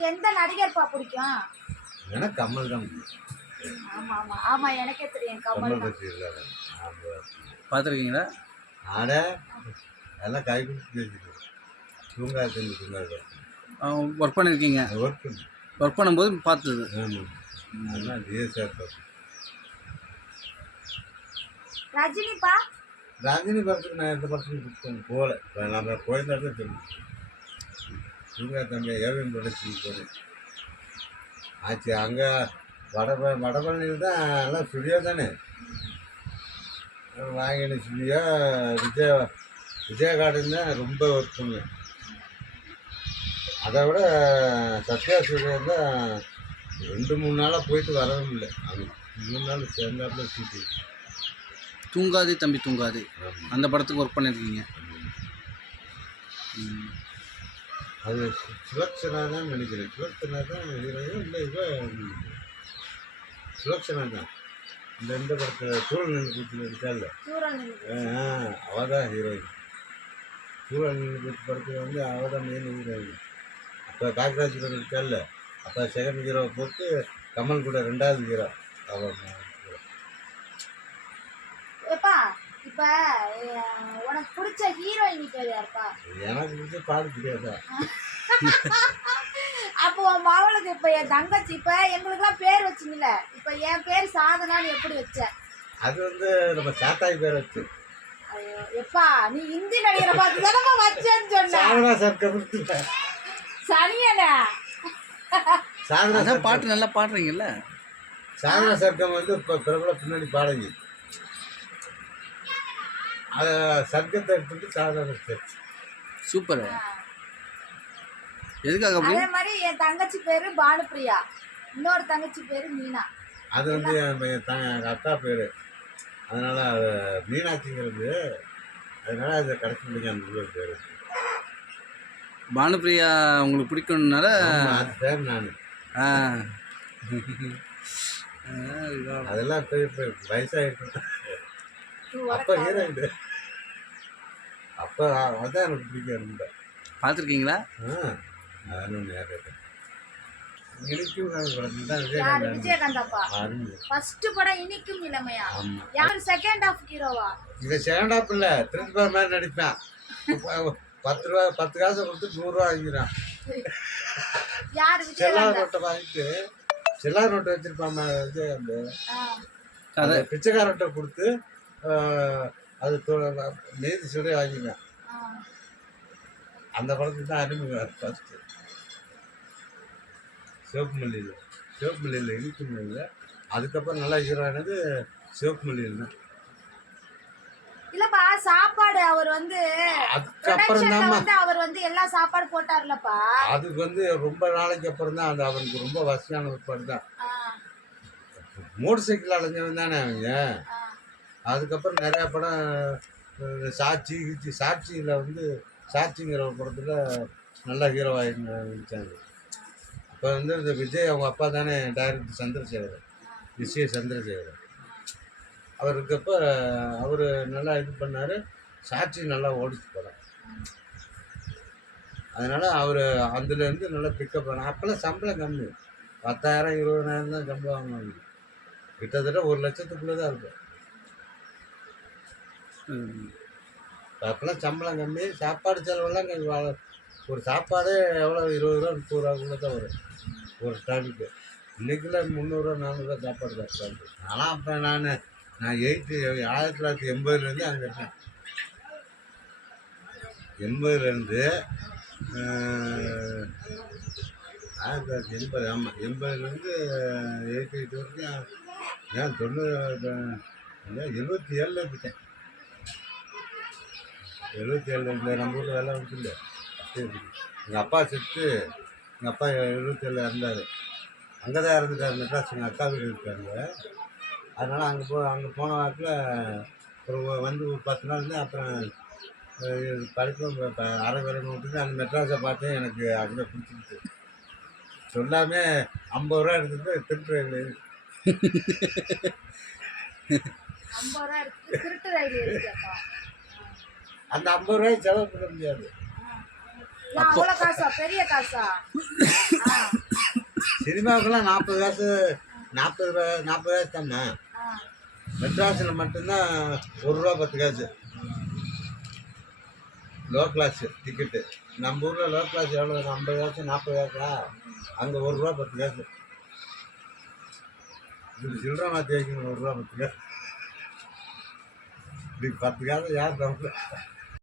எந்த நடிகர்ப்பா பிடிக்கும்? எனக்கு கமல் தான் ஆமா ஆமா. ஆமா எனக்கே தெரியும். கமல் கமல் தான். பற்றி இருக்காரு பார்த்துருக்கீங்களா? ஆட எல்லாம் கை கொடுத்து பேசிட்டு தூங்காது தம்பி தூங்காது ஒர்க் பண்ணியிருக்கீங்க ஒர்க் பண்ணு ஒர்க் பண்ணும்போது பார்த்தது. ஆமாம் அதெல்லாம் டிஎஸ்ஆர் ரஜினிப்பா? ரஜினி படத்துக்கு நான் எந்த படத்துக்கும் புக் பண்ண போகல. இப்போ நம்ம போயிருந்தாலும் தெரியும் தூங்கா தம்பி ஏவிஎம் ப்ரொடக்ஷன் போனேன் ஆச்சு அங்கே வட வடபழனியில் தான் எல்லாம் ஸ்டுடியோ தானே? வாங்கின ஸ்டுடியோ விஜய் விஜய கார்டன் தான் ரொம்ப ஒர்க் பண்ணுவேன் அதை விட சத்யா ஸ்டுடியோ தான் ரெண்டு மூணு நாளாக போயிட்டு வரவும் இல்லை. அங்கே மூணு நாள் சேர்ந்தாப்புல சீட்டு. தூங்காதே தம்பி தூங்காதே. அந்த படத்துக்கு ஒர்க் பண்ணியிருக்கீங்க. அது சுலக்ஷனா தான் நினைக்கிறேன். சுலக்ஷனா தான் இல்லை இவ சுலக்ஷனா தான் இந்த இந்த படத்தில் சூழல் கூட்டில் இருக்கால நின்று. அவள் தான் ஹீரோயின் சூழல் கூட்டு படத்தில் வந்து அவள் தான் மெயின் ஹீரோயின் அப்போ காக்ராஜ் கூட இருக்கால அப்போ செகண்ட் ஹீரோவை போட்டு கமல் கூட ரெண்டாவது ஹீரோ அவள் எப்பா இப்ப உனக்கு பிடிச்ச ஹீரோயின் பேர் யாருப்பா எனக்கு பிடிச்ச பாடு தெரியாதா? அப்போ உன் மவளுக்கு இப்ப என் தங்கச்சி இப்ப எங்களுக்குலாம் பேர் வச்சிங்கல்ல இப்ப என் பேர் சாதனான்னு எப்படி வச்ச? அது வந்து நம்ம சாத்தாய் பேர் வச்சு. ஐயோ எப்பா நீ இந்தி நடிகரை பார்த்து தானே வச்சேன்னு சொன்ன? சாதனா சர்க்கம் சனியன. சாதனா பாட்டு நல்லா பாடுறீங்கல்ல? சாதனா சர்க்கம் வந்து இப்போ பிரபல பின்னாடி பாடகி. அதை சர்க்கத்தை எடுத்துட்டு சர்க்கம் சூப்பர். எதுக்காக அப்படி? அதே மாதிரி என் தங்கச்சி பேரு பானுப்பிரியா இன்னொரு தங்கச்சி பேரு மீனா. அது வந்து என் த எங்கள் அக்கா பேர். அதனால் அது மீனாட்சிங்கிறது அதனால் அதை கடைசி முடிக்க அந்த உள்ள பேர் பானுப்பிரியா உங்களுக்கு பிடிக்கும்னால அது பேர் நான். ஆ. அதெல்லாம் வயசாகிட்டு அப்போ ஹீரோயின் அப்போ அதான் எனக்கு பிடிக்கும் ரொம்ப பார்த்துருக்கீங்களா? அதெல்லாம் நேரம் இனிக்கும் இளமையா யார் செகண்ட் ஹாஃப் ஹீரோவா செகண்ட் இல்லை மாதிரி நடிப்பேன். பத்து ரூபா பத்து காசை கொடுத்து நூறுரூவா வாங்கிக்கிறான். யார் செல்லா நோட்டை வாங்கிட்டு செல்லா நோட்டை வச்சிருப்பான் அந்த பிச்சைக்காரன்ட்ட கொடுத்து அது நீதி சொல்லி வாங்கிக்குவேன் ஆ. அந்த படத்துக்கு தான் அறிமுகம் ஃபஸ்ட்டு சிவப்பு மல்லியில் சிவப்பு மல்லியில் அதுக்கப்புறம் நல்லா ஹீரோ ஆனது சிவப்பு மல்லியில் தான். இல்லப்பா சாப்பாடு அவர் வந்து அதுக்கப்புறம் வந்து அவர் வந்து எல்லா சாப்பாடு போட்டார்லப்பா. அதுக்கு வந்து ரொம்ப நாளைக்கு அப்புறம் தான் அது அவனுக்கு ரொம்ப வசதியான ஒரு தான். மோட்டர் சைக்கிள் அலைஞ்சவன் தானே அவங்க. அதுக்கப்புறம் நிறையா படம் சாட்சி கீச்சி சாட்சியில் வந்து சாட்சிங்கிற ஒரு படத்தில் நல்ல ஹீரோவாக நடிச்சாங்க அப்போ வந்து இந்த விஜய் அவங்க அப்பா தானே டைரக்டர் சந்திரசேகர் விஜய் சந்திரசேகர் அவர் இருக்கப்போ அவர் நல்லா இது பண்ணார் சாட்சி நல்லா ஓடிச்சு படம். அதனால் அவர் அதுலேருந்து நல்லா பிக்கப் பண்ண அப்போல்லாம் சம்பளம் கம்மி. பத்தாயிரம் இருபதாயிரம் தான் சம்பளம் வாங்குவாங்க. கிட்டத்தட்ட ஒரு லட்சத்துக்குள்ளே தான் இருக்கும். அப்போல்லாம் சம்பளம் கம்மி. சாப்பாடு செலவெல்லாம் கொஞ்சம் வா- ஒரு சாப்பாடே எவ்வளோ இருபது ரூபா முப்பது ரூபாக்குள்ளே தான் வரும். ஒரு டைமுக்கு. இன்றைக்கெல்லாம் முந்நூறுரூவா நானூறுரூவா சாப்பாடு சாப்பிட்டாங்க ஆனால் அப்போ நான் நான் எயிட்டு ஆயிரத்தி தொள்ளாயிரத்தி எண்பதுலேருந்து அங்கே இருக்கேன். எண்பதுலேருந்து ஆயிரத்தி தொள்ளாயிரத்தி எண்பது ஆமாம் எண்பதுலேருந்து எயிட்டி எயிட் வரைக்கும் ஏன் தொண்ணூறு இருபத்தி ஏழில் இருக்கேன். எழுபத்தி ஏழு இல்லை நம்ம ஊரில் வேலை இருக்குல்ல எங்கள் அப்பா செத்து எங்கள் அப்பா எழுபத்தி ஏழில் இறந்தார். அங்கே தான் இறந்துட்டார் மெட்ராஸ் எங்கள் அக்கா வீடு இருக்காங்க அதனால் அங்கே போ அங்கே போன வாரத்தில் ஒரு வந்து ஒரு பத்து நாள் அப்புறம் அஹ், படிப்பு இப்போ அரை வரணும் விட்டுட்டு அந்த மெட்ராஸை பார்த்தேன். எனக்கு அங்கே பிடிச்சிருச்சு. சொல்லாமே ஐம்பது ரூபா எடுத்துட்டு திருட்டு ஐம்பது ரூபா திருட்டு ரயில் அந்த ஐம்பது ரூபாய் செலவு பண்ண முடியாது. அவ்வளோ காசா? பெரிய காசா? ஆ. சினிமாவுக்கெல்லாம் நாற்பது காசு நாற்பது ரூபா நாற்பது காசு தானே? மெட்ராஸில் மட்டும்தான் ஒரு ரூபா பத்து காசு. லோ கிளாஸ் டிக்கெட்டு நம்ம ஊரில் லோ கிளாஸ் எவ்வளோ? ஐம்பது காசு நாற்பது காசா? அங்கே ஒரு ரூபா பத்து காசு. இப்படி சில்லறை மாற்றி வைக்கணும் ஒரு ரூபா பத்து காசு. இப்படி பத்து காசு யார் தரல?